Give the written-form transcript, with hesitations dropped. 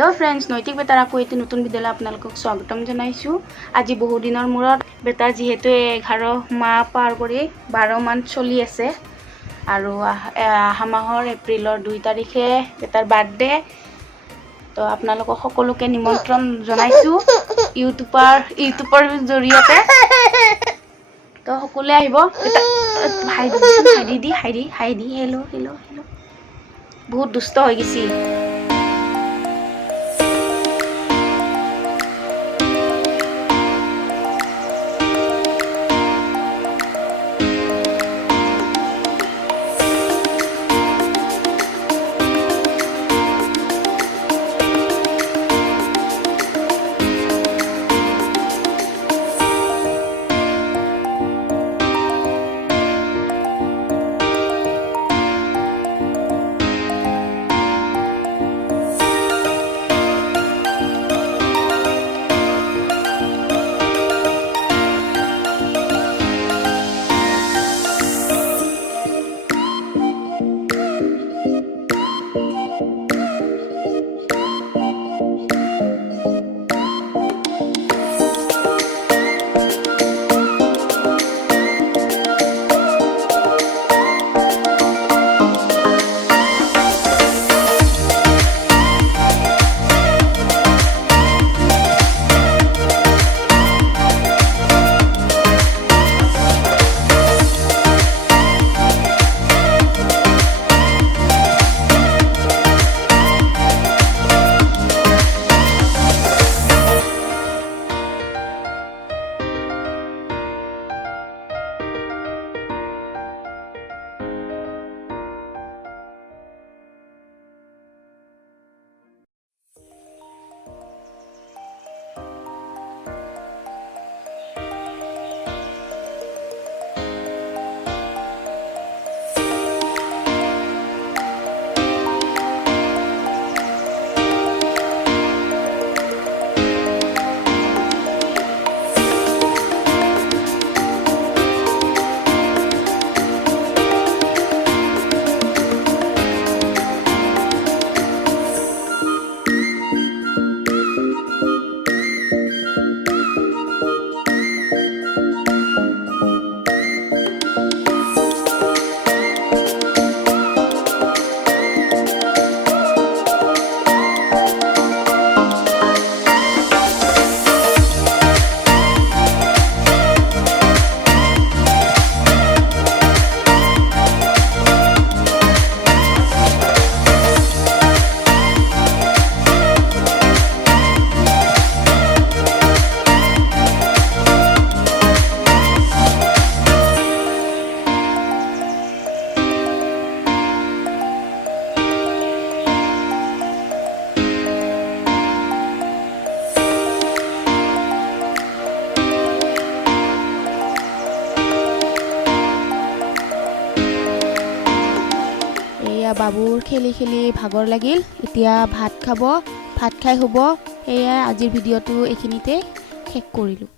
Hello friends नैतिक बेटार आको एटी नतुन भिडिओले आपनालोকক स्वागतम जनाइछु। আজি বহু দিনৰ মূৰত বেটা যেহেতু 11 মাহ পাৰ কৰি 12 মান চলি আছে আৰু আহা মাহৰ এপ্ৰিলৰ 2 তাৰিখে বেটাৰ বাৰ্থডে তো আপোনালোকক সকলোকে নিমন্ত্ৰণ জনাইছো ইউটিউবৰ জৰিয়তে তো সকলোৱে আহিব। হাইদি হেলো হেলো হেলো বহুত দুষ্ট হৈ গৈছি। বাবুৰ খেলি খেলি ভাগৰ লাগিল, এতিয়া ভাত খাব, ভাত খাই শুব। এয়া আজিৰ ভিডিঅ'টো এইখিনিতে শেষ কৰিলোঁ।